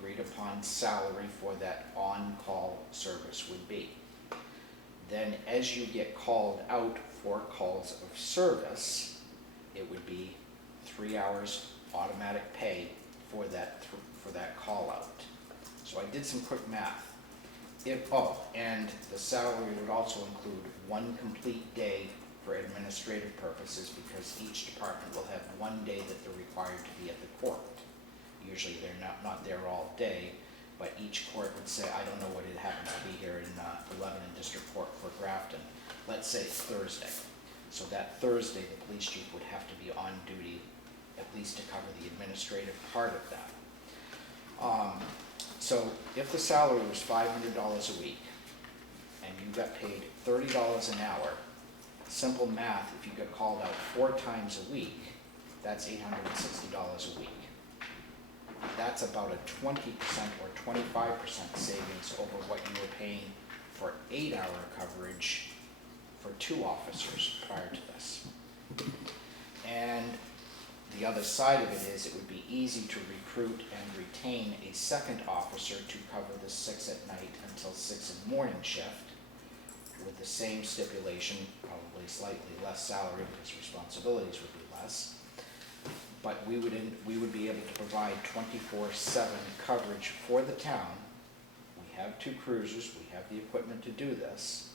agreed upon salary for that on-call service would be. Then as you get called out for calls of service, it would be 3 hours automatic pay for that call out. So I did some quick math. And the salary would also include 1 complete day for administrative purposes, because each department will have 1 day that they're required to be at the court. Usually they're not there all day, but each court would say, I don't know what it happens to be here in the Lebanon District Court for Grafton. Let's say it's Thursday. So that Thursday, the police chief would have to be on duty at least to cover the administrative part of that. So if the salary was $500 a week and you got paid $30 an hour, simple math, if you got called out 4 times a week, that's $860 a week. That's about a 20% or 25% savings over what you were paying for 8-hour coverage for 2 officers prior to this. And the other side of it is it would be easy to recruit and retain a second officer to cover the 6 at night until 6 in the morning shift with the same stipulation, probably slightly less salary because responsibilities would be less. But we would be able to provide 24/7 coverage for the town. We have 2 cruisers, we have the equipment to do this,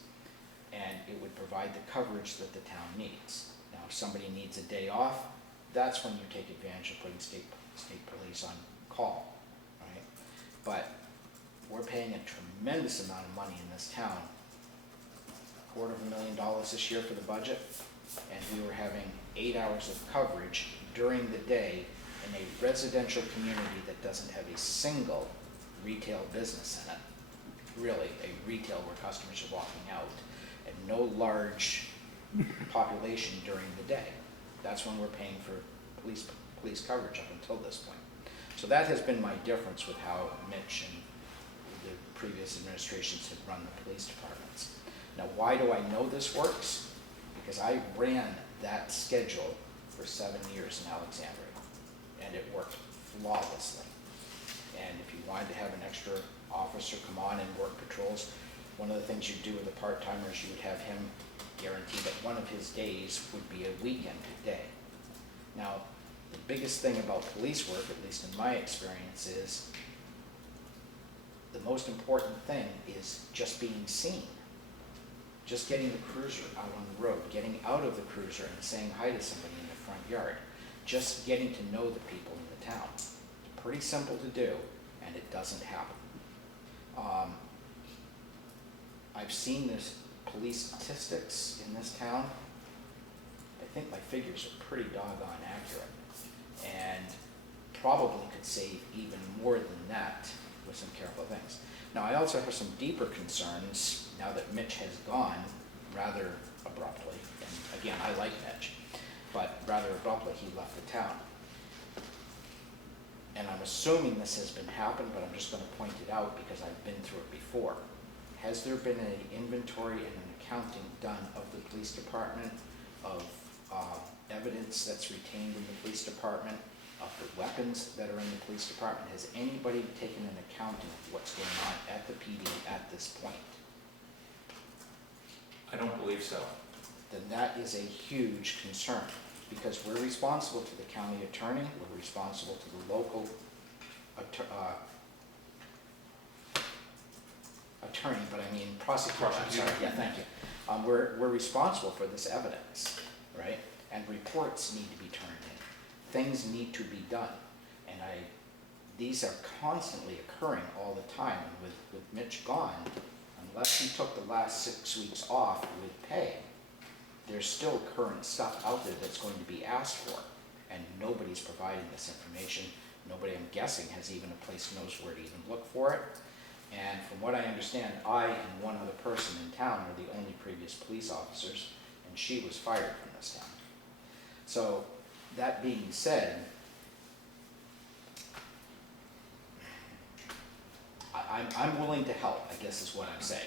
and it would provide the coverage that the town needs. Now, if somebody needs a day off, that's when you take advantage of putting state police on call, right? But we're paying a tremendous amount of money in this town, $250,000 this year for the budget, and we were having 8 hours of coverage during the day in a residential community that doesn't have a single retail business in it. Really, a retail where customers are walking out, and no large population during the day. That's when we're paying for police coverage up until this point. So that has been my difference with how Mitch and the previous administrations have run the police departments. Now, why do I know this works? Because I ran that schedule for 7 years in Alexandria, and it worked flawlessly. And if you wanted to have an extra officer come on and work patrols, one of the things you do with a part-timer is you would have him guarantee that one of his days would be a weekend day. Now, the biggest thing about police work, at least in my experience, is the most important thing is just being seen. Just getting the cruiser out on the road, getting out of the cruiser and saying hi to somebody in the front yard. Just getting to know the people in the town. It's pretty simple to do, and it doesn't happen. I've seen this police statistics in this town. I think my figures are pretty doggone accurate, and probably could save even more than that with some careful things. Now, I also have some deeper concerns now that Mitch has gone rather abruptly. And again, I like Mitch, but rather abruptly he left the town. And I'm assuming this has been happened, but I'm just going to point it out because I've been through it before. Has there been an inventory and an accounting done of the police department, of evidence that's retained in the police department, of the weapons that are in the police department? Has anybody taken an accounting of what's going on at the PD at this point? I don't believe so. Then that is a huge concern, because we're responsible to the county attorney, we're responsible to the local attorney, but I mean prosecutor. I'm sorry. Yeah, thank you. We're responsible for this evidence, right? And reports need to be turned in. Things need to be done, and these are constantly occurring all the time. And with Mitch gone, unless he took the last 6 weeks off with pay, there's still current stuff out there that's going to be asked for, and nobody's providing this information. Nobody, I'm guessing, has even a place knows where to even look for it. And from what I understand, I and one other person in town are the only previous police officers, and she was fired from this town. So, that being said, I'm willing to help, I guess is what I'm saying.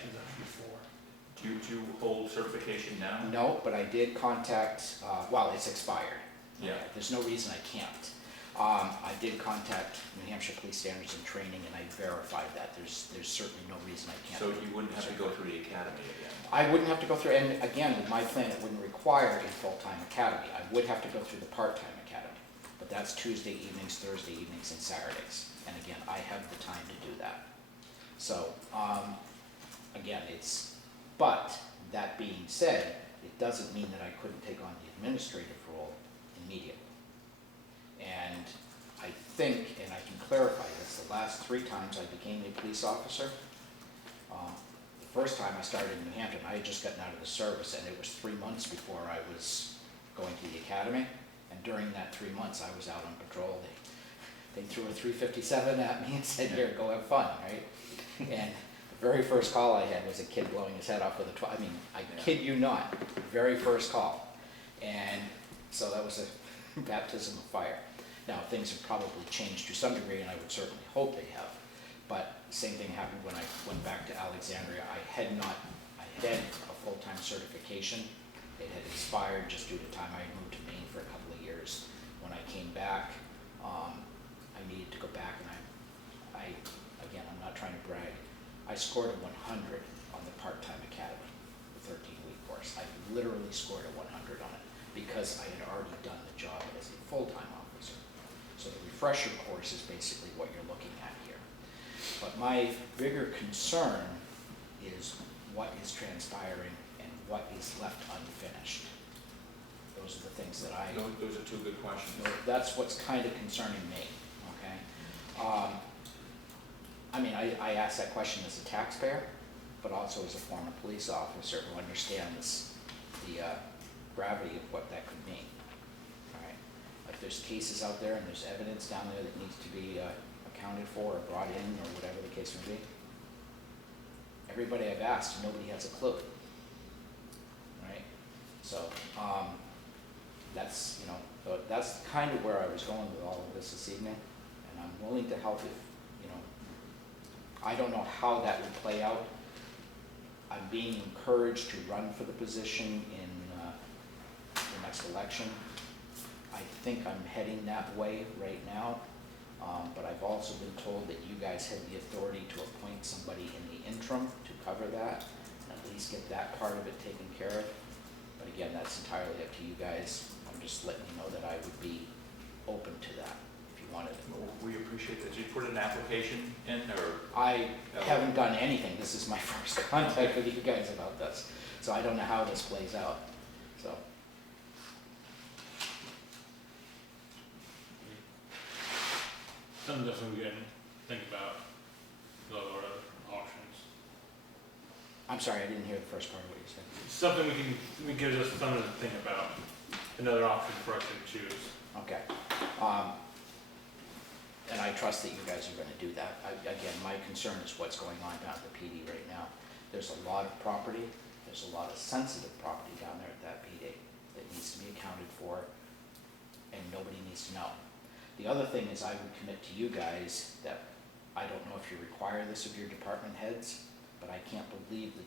Do you hold certification now? No, but I did contact, well, it's expired. Yeah. There's no reason I can't. I did contact New Hampshire Police Standards and Training, and I verified that. There's certainly no reason I can't. So you wouldn't have to go through the academy again? I wouldn't have to go through, and again, with my plan, it wouldn't require a full-time academy. I would have to go through the part-time academy, but that's Tuesday evenings, Thursday evenings, and Saturdays. And again, I have the time to do that. So, again, but that being said, it doesn't mean that I couldn't take on the administrative role immediately. And I think, and I can clarify this, the last 3 times I became a police officer, the first time I started in New Hampton, I had just gotten out of the service, and it was 3 months before I was going to the academy. And during that 3 months, I was out on patrol. They threw a 357 at me and said, "Here, go have fun," right? And the very first call I had was a kid blowing his head off with a 12. I mean, I kid you not, the very first call. And so that was a baptism of fire. Now, things have probably changed to some degree, and I would certainly hope they have. But the same thing happened when I went back to Alexandria. I had a full-time certification. It had expired just due to time. I had moved to Maine for a couple of years. When I came back, I needed to go back, and again, I'm not trying to brag, I scored a 100 on the part-time academy, the 13-week course. I literally scored a 100 on it because I had already done the job as a full-time officer. So the refresher course is basically what you're looking at here. But my bigger concern is what is transpiring and what is left unfinished. Those are the things that Those are 2 good questions. that's what's kind of concerning me, okay? I mean, I ask that question as a taxpayer, but also as a former police officer who understands the gravity of what that could mean, all right? If there's cases out there and there's evidence down there that needs to be accounted for or brought in or whatever the case may be, everybody I've asked, nobody has a clue, right? So, that's kind of where I was going with all of this evening, and I'm willing to help if, I don't know how that would play out. I'm being encouraged to run for the position in the next election. I think I'm heading that way right now, but I've also been told that you guys have the authority to appoint somebody in the interim to cover that, and at least get that part of it taken care of. But again, that's entirely up to you guys. I'm just letting you know that I would be open to that if you wanted it. Well, we appreciate that. Did you put an application in, or? I haven't done anything. This is my first contact with you guys about this, so I don't know how this plays out, so. Something definitely we can think about, the other options. I'm sorry, I didn't hear the first part of what you said. Something we gives us something to think about, another option for us to choose. Okay. And I trust that you guys are gonna do that. Again, my concern is what's going on down at the PD right now. There's a lot of property, there's a lot of sensitive property down there at that PD that needs to be accounted for, and nobody needs to know. The other thing is I would commit to you guys that, I don't know if you require this of your department heads, but I can't believe that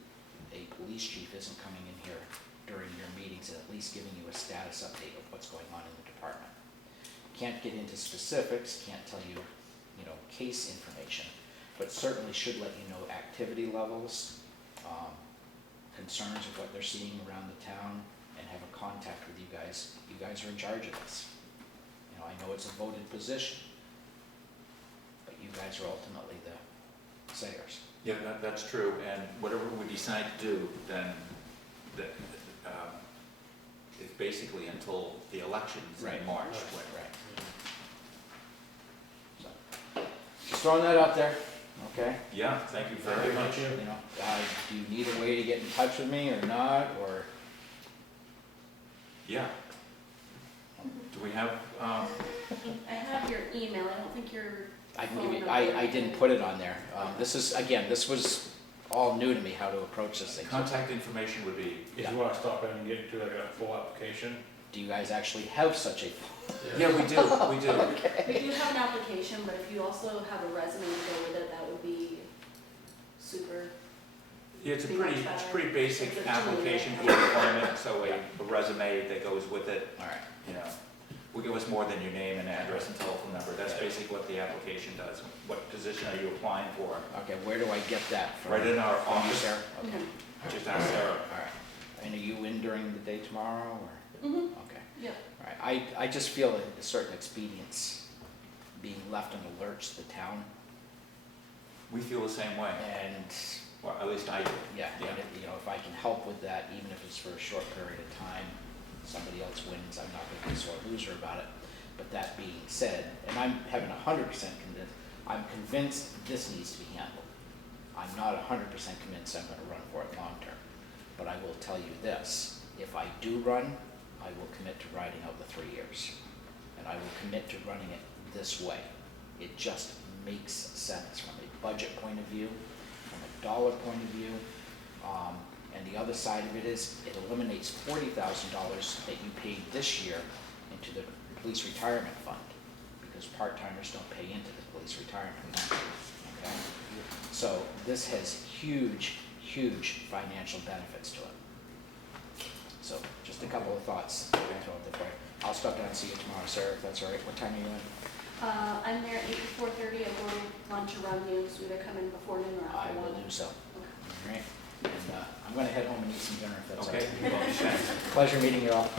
a police chief isn't coming in here during your meetings and at least giving you a status update of what's going on in the department. Can't get into specifics, can't tell you, case information, but certainly should let you know activity levels, concerns of what they're seeing around the town, and have a contact with you guys. You guys are in charge of this. I know it's a voted position, but you guys are ultimately the sayers. Yeah, that's true, and whatever we decide to do, then it's basically until the elections in March. Right. So, just throwing that out there, okay? Yeah, thank you very much. Do you need a way to get in touch with me or not, or? Yeah. Do we have, I have your email, I don't think your I can phone give you, number. I didn't put it on there. This was all new to me, how to approach this thing. contact information would be? If you wanna stop in and get into like a full application. Do you guys actually have such a? Yeah, we do. Okay. We do have an application, but if you also have a resume to go with it, that would be super. Yeah, it's a Pretty pretty, much it's better. pretty basic It's a application for tool. employment, so a resume that goes with it, All right. will give us more than your name and address and telephone number. That's basically what the application does. What position are you applying for? Okay, where do I get that from? Right in our From you, office. Sarah? Okay, Mhm. Just ask Sarah. all right. And are you in during the day tomorrow, or? Mhm. Okay, Yep. all right. I just feel a certain expedience being left in the lurch to the town, We feel the same way. and, Well, at least I do. yeah, and if I can help with that, even if it's for a short period of time, somebody else wins, I'm not gonna be a sore loser about it. But that being said, and I'm having 100% convinced, I'm convinced this needs to be handled. I'm not 100% convinced I'm gonna run for it long-term. But I will tell you this, if I do run, I will commit to riding out the 3 years. And I will commit to running it this way. It just makes sense from a budget point of view, from a dollar point of view. And the other side of it is, it eliminates $40,000 that you paid this year into the police retirement fund, because part-timers don't pay into the police retirement fund, okay? So this has huge, huge financial benefits to it. So just a couple of thoughts to throw out there for you. I'll stop down and see you tomorrow, Sarah, if that's all right. What time are you in? I'm there 8 to 4:30. I go to lunch around noon, so either come in before noon or I after will 1. do so. Okay. All right? And I'm gonna head home and eat some dinner if that's all Okay? right. You understand? Pleasure meeting you all.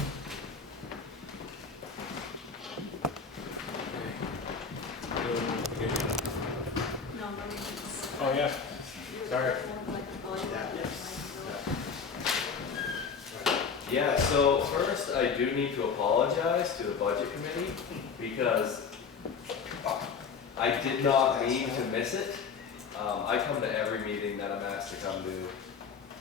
No, no reason. Oh, yeah, sorry. Yeah, so first I do need to apologize to the budget committee because I did not mean to miss it. I come to every meeting that I'm asked to come to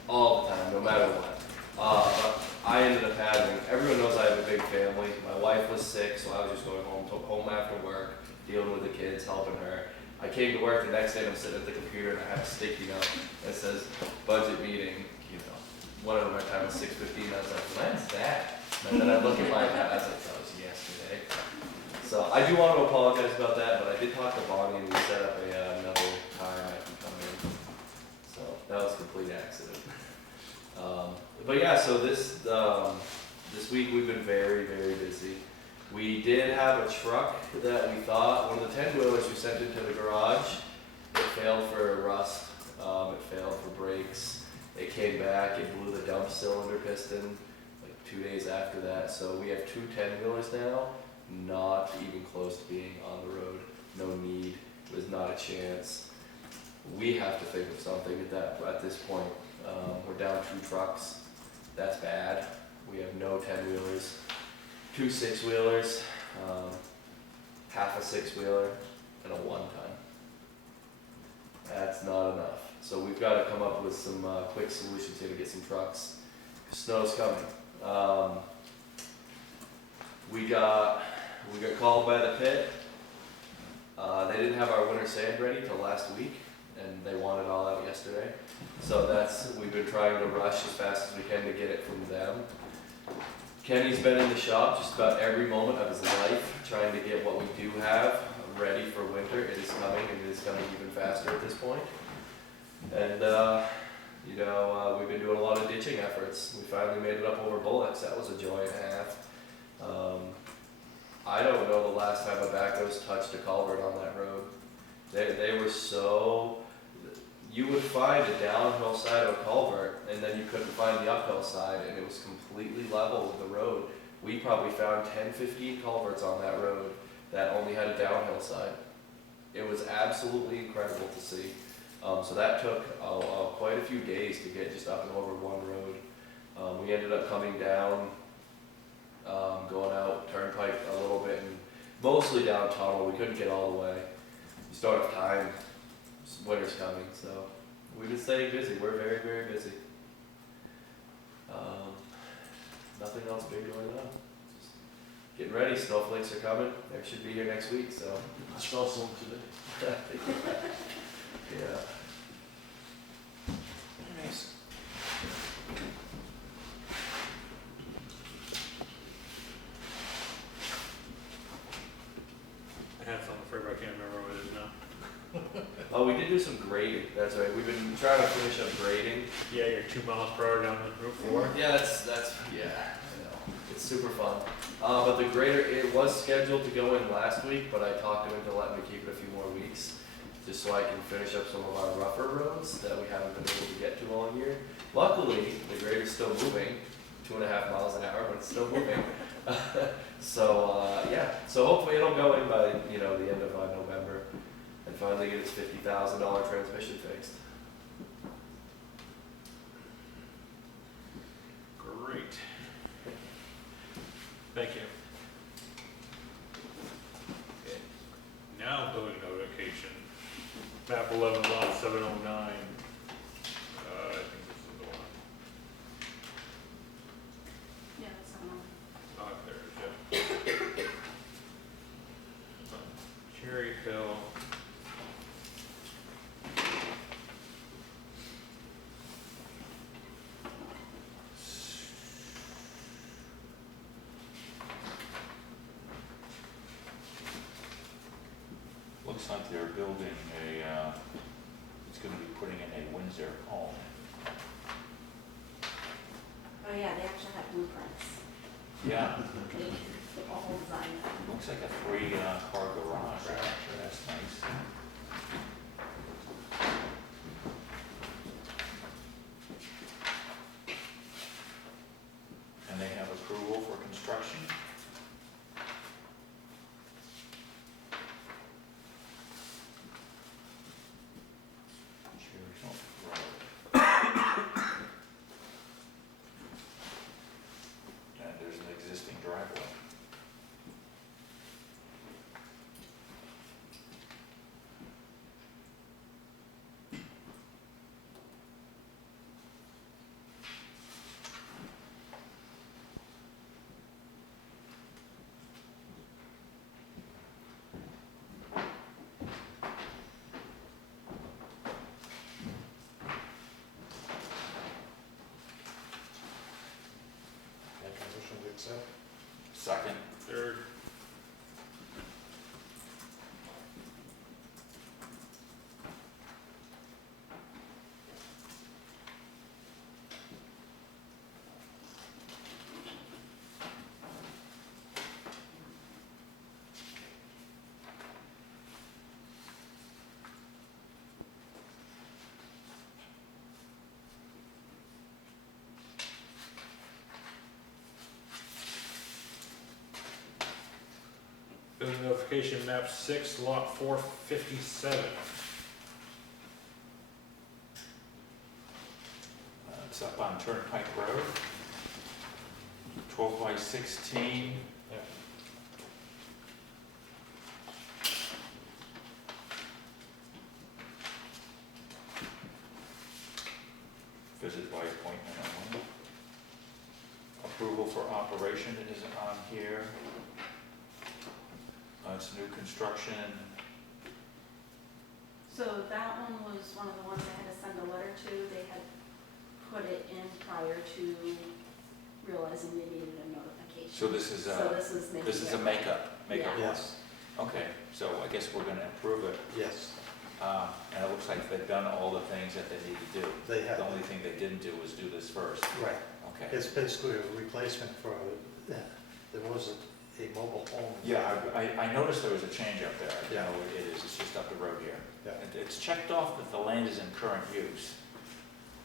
all the time, no matter what. But I ended up having, everyone knows I have a big family. My wife was sick, so I was just going home after work, dealing with the kids, helping her. I came to work the next day and I'm sitting at the computer and I have a sticky note that says budget meeting, whatever my time was, 6:15. I was like, when's that? And then I look at my, I was like, that was yesterday. So I do want to apologize about that, but I did talk to Bonnie and we set up another time I can come in. So that was a complete accident. But yeah, so this week we've been very, very busy. We did have a truck that we thought, one of the 10-wheelers we sent into the garage, it failed for rust, it failed for brakes. It came back, it blew the dump cylinder piston like 2 days after that. So we have 2 10-wheelers now, not even close to being on the road. No need, there's not a chance. We have to think of something at this point. We're down 2 trucks, that's bad. We have no 10-wheelers, 2 6-wheelers, half a 6-wheeler, and a 1-ton. That's not enough. So we've got to come up with some quick solutions here to get some trucks. Snow's coming. We got called by the pit. They didn't have our winter sand ready till last week, and they wanted all out yesterday. So we've been trying to rush as fast as we can to get it from them. Kenny's been in the shop just about every moment of his life trying to get what we do have ready for winter. It is coming, and it is coming even faster at this point. And, we've been doing a lot of ditching efforts. We finally made it up over Bullocks. That was a joy and a half. I don't know the last time a backhoe's touched a culvert on that road. They were so, you would find a downhill side of a culvert and then you couldn't find the uphill side and it was completely level with the road. We probably found 10, 15 culverts on that road that only had a downhill side. It was absolutely incredible to see. So that took quite a few days to get just up and over one road. We ended up coming down, going out Turnpike a little bit, and mostly down tunnel. We couldn't get all the way. We still have time. Winter's coming, so we've been staying busy. We're very, very busy. Nothing else big going on. Just getting ready. Snowflakes are coming. They should be here next week, so. I saw some today. Yeah. Nice. I had something for you, but I can't remember what it is now. Oh, we did do some grading. That's right. We've been trying to finish up grading. Yeah, you're 2 miles per hour down the Route 4. Yeah, that's yeah. I know. It's super fun. But the grader, it was scheduled to go in last week, but I talked to him to let me keep it a few more weeks, just so I can finish up some of our rougher roads that we haven't been able to get to all year. Luckily, the grader's still moving, 2.5 miles an hour, but it's still moving. So, yeah, so hopefully it'll go in by, the end of November, and finally get its $50,000 transmission fixed. Great. Thank you. Okay. Now building notification, map 11 lot 709. I think this is the one. Yeah, that's not on. There it is, yeah. Cherry Hill. Looks like they're building it's gonna be putting in a Windsor home. Oh, yeah, they actually have blueprints. Yeah, The whole design. looks like a 3-car garage, actually, that's nice. And they have approval for construction? Cherry Hill Road. And there's an existing driveway. Make a motion to accept. Second. Third. Building notification, map 6, lot 457. It's up on Turnpike Road. 12 by 16. Yeah. Visit by appointment only. Approval for operation is on here. It's new construction. So that one was one of the ones I had to send a letter to. They had put it in prior to realizing they needed a notification. So this is So this is making this is a it- makeup one. Yes, Okay, so I guess we're gonna approve it. yes, And it looks like they've done all the things that they need to do. they have. The only thing they didn't do was do this first. Right, Okay. it's basically a replacement for, there was a mobile home. Yeah, I noticed there was a change up there. I Yeah. know it is, it's just up the road here. Yeah. It's checked off that the land is in current use.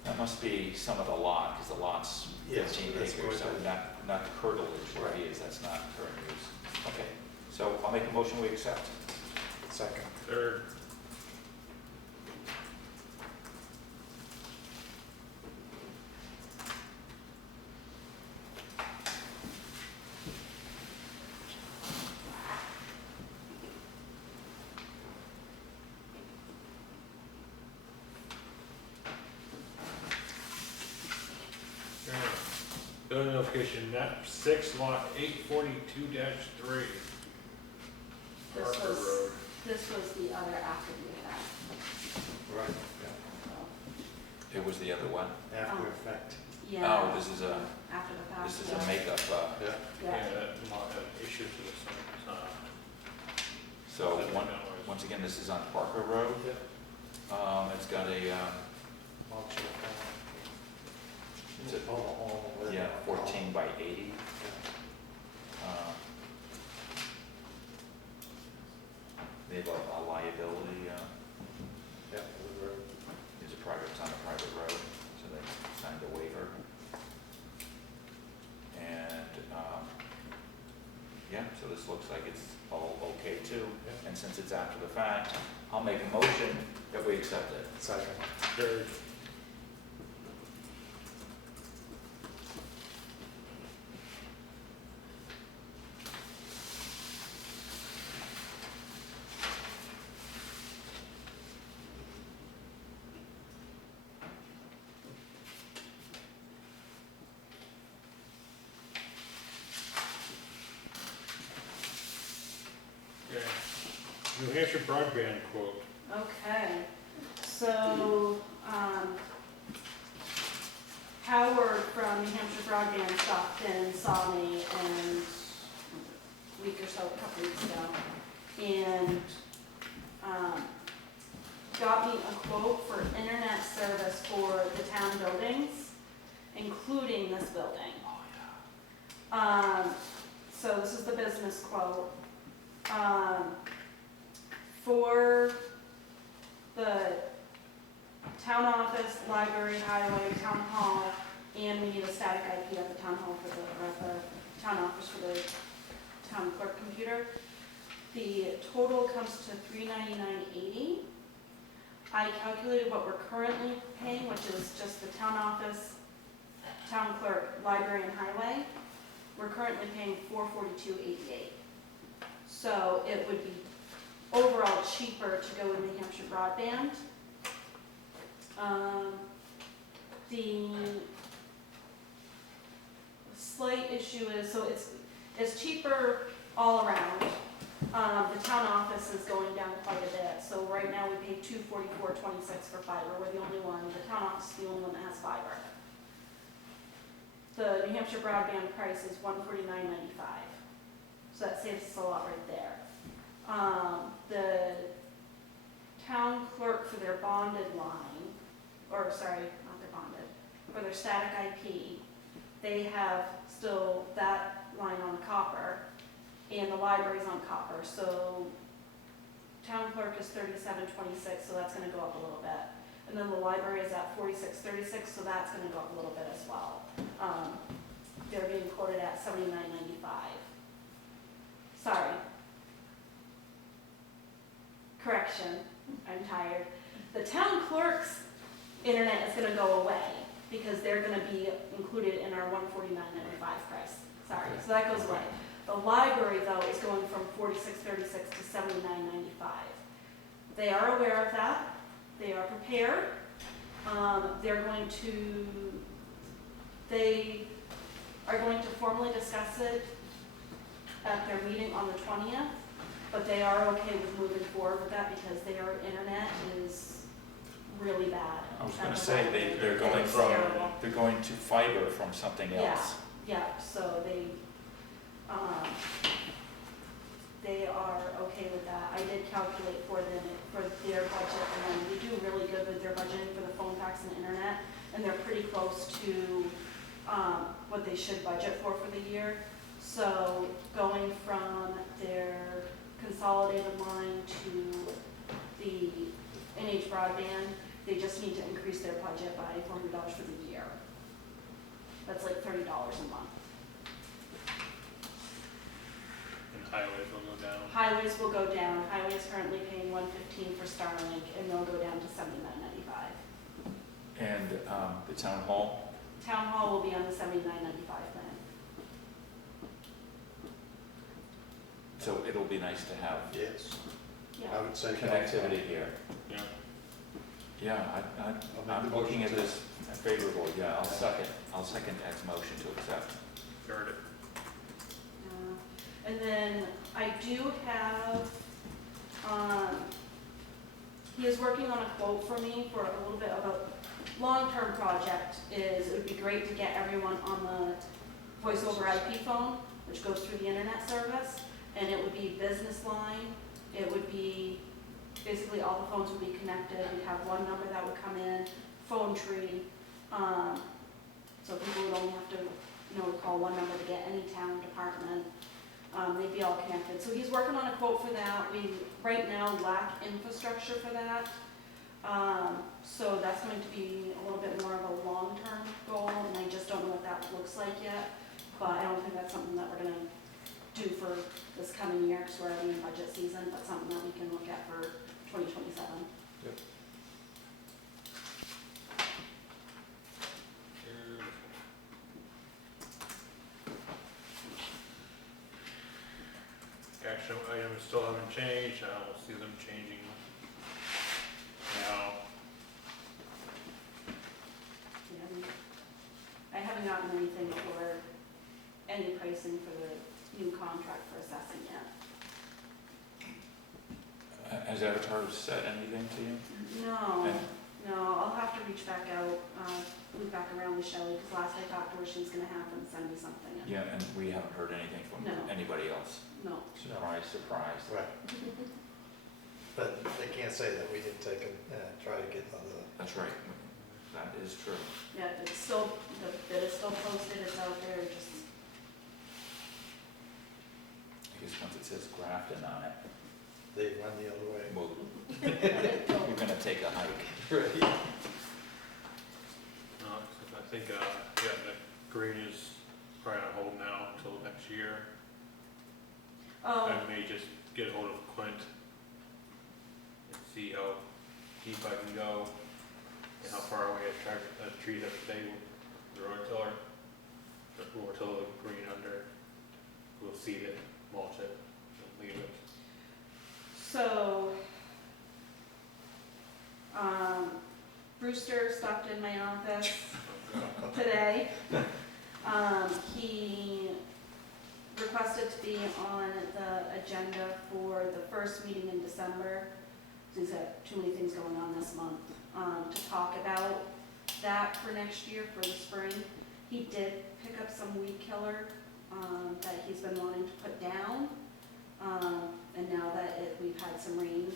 That must be some of the lot, because the lot's Yes, 15 that's acres, so good. not curtilage where he is, that's not current use. Okay, so I'll make a motion, we accept. Second. Third. Building notification, map 6, lot 842-3. This Parker was- Road. This was the other after the effect. Right, So, It was the other one. yeah, after effect. yeah. Oh, this is a, After the fact. this is yeah. a makeup, Yeah. Yeah, Yeah. that lot had issues with the sun. so once again, this is on Parker Road. It's got a, Modular home. It's a- Mobile home with. yeah, 14 by 80. They have a liability, Yeah. it's on a private road, so they signed a waiver. And, yeah, so this looks like it's all okay too. Yeah. And since it's after the fact, I'll make a motion that we accept it. Second. Third. Okay. New Hampshire broadband quote. Okay, so, Howard from New Hampshire Broadband stopped in, saw me, and a week or so, a couple weeks ago, and, got me a quote for internet service for the town buildings, including this building. So this is the business quote. For the town office, library, highway, town hall, and we need a static IP at the town hall for or at the town office for the town clerk computer. The total comes to $399.80. I calculated what we're currently paying, which is just the town office, town clerk, library, and highway. We're currently paying $442.88. So it would be overall cheaper to go with New Hampshire broadband. The slight issue is, so it's cheaper all around. The town office is going down quite a bit. So right now we pay $244.26 for fiber. We're the only one. The town office is the only one that has fiber. The New Hampshire broadband price is $149.95. So that saves us a lot right there. The town clerk for their bonded line, or sorry, not their bonded, for their static IP, they have still that line on copper, and the library's on copper. So town clerk is $37.26, so that's gonna go up a little bit. And then the library is at $46.36, so that's gonna go up a little bit as well. They're being quoted at $79.95. Sorry. Correction, I'm tired. The town clerk's internet is gonna go away because they're gonna be included in our $149.95 price. Sorry, so that goes away. The library though is going from $46.36 to $79.95. They are aware of that. They are prepared. They are going to formally discuss it at their meeting on the 20th, but they are okay with moving forward with that because their internet is really bad. I was gonna say, they're going It's from, terrible. they're going to fiber from something else. Yeah, so they are okay with that. I did calculate for them, for their budget, and we do really good with their budgeting for the phone, fax, and internet, and they're pretty close to what they should budget for the year. So going from their consolidated line to the NH broadband, they just need to increase their budget by $400 for the year. That's like $30 a month. And highways will go down. Highways will go down. Highway is currently paying $115 for Starlink, and they'll go down to $79.95. And the town hall, Town hall will be on the $79.95 plan. so it'll be nice to have Yes, Yeah. I would say. connectivity here. Yeah. Yeah, I'll make I'm the looking at motion. this favorably, yeah, I'll second Ed's motion to accept. Third it. And then I do have, he is working on a quote for me for a little bit of a long-term project. It would be great to get everyone on the voice over IP phone, which goes through the internet service, and it would be business line. It would be, basically all the phones would be connected. We'd have one number that would come in, phone tree. So people would only have to, call one number to get any town department. they'd be all connected. So he's working on a quote for that. We, right now, lack infrastructure for that. So that's going to be a little bit more of a long-term goal, and I just don't know what that looks like yet. But I don't think that's something that we're gonna do for this coming year, because we're already in budget season, but something that we can look at for 2027. Action items still haven't changed, I don't see them changing now. I haven't gotten anything for any pricing for the new contract for assessing yet. Has Avatar said anything to you? No, And- no, I'll have to reach back out, loop back around with Shelley, because last I talked to her, she was gonna have them send me something. Yeah, and we haven't heard anything from No. anybody else. No. Surprise, surprise. Right. But they can't say that we didn't take and try to get other. That's right. That is true. Yeah, it's still, the bid is still posted, it's out there, just, I guess once it says Grafton on it, They run the other way. well, you're gonna take a hike. Right. I think, yeah, the green is probably on hold now until next year. I oh, may just get hold of Clint and see how deep I can go and how far away a tree that stay with the rototiller. The rototiller green under, we'll seed it, mulch it, and leave it. so, Brewster stopped in my office today. He requested to be on the agenda for the first meeting in December. He's got too many things going on this month, to talk about that for next year, for the spring. He did pick up some weed killer, that he's been wanting to put down. And now that we've had some rain,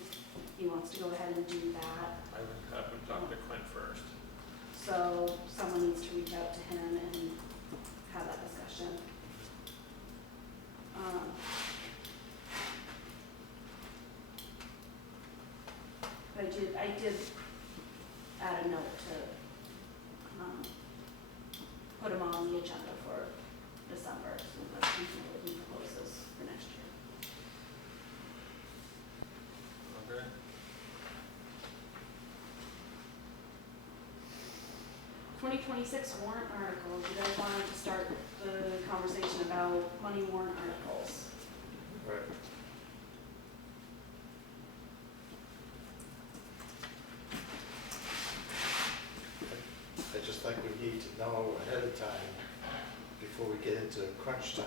he wants to go ahead and do that. I would have him talk to Clint first. So someone needs to reach out to him and have that discussion. But I did add a note to, put him on the agenda for December, so that's usually what he proposes for next year. Okay. 2026 warrant articles, you guys wanted to start the conversation about money warrant articles. Right. I just think we need to know ahead of time before we get into crunch time.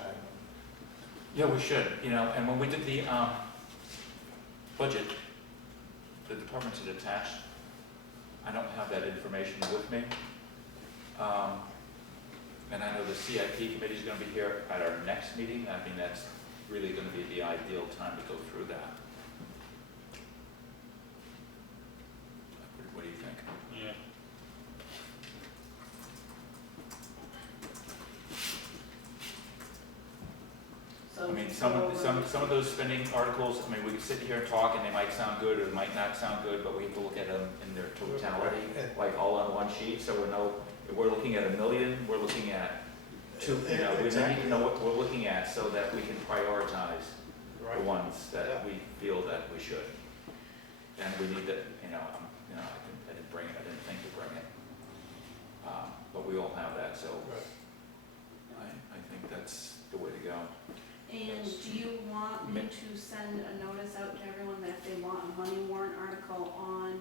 Yeah, we should, and when we did the, budget, the departments had attached, I don't have that information with me. And I know the CIP committee is gonna be here at our next meeting, I think that's really gonna be the ideal time to go through that. What do you think? Yeah. So I mean, some of those spending articles, I mean, we could sit here and talk and they might sound good or they might not sound good, but we have to look at them in their totality, like all on one sheet, so we know, if we're looking at $1 million, we're looking at two, we need to know what we're looking at so that we can prioritize the ones that we feel that we should. And we need to, I didn't bring it, I didn't think to bring it. But we all have that, so I think that's the way to go. And do you want me to send a notice out to everyone that if they want a money warrant article on,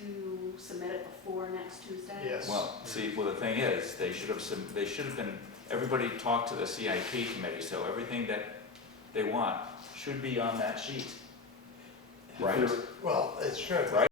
to submit it before next Tuesday? Yes. Well, see, well, the thing is, they should have been, everybody talked to the CIP committee, so everything that they want should be on that sheet. Right? Well, it should. Right?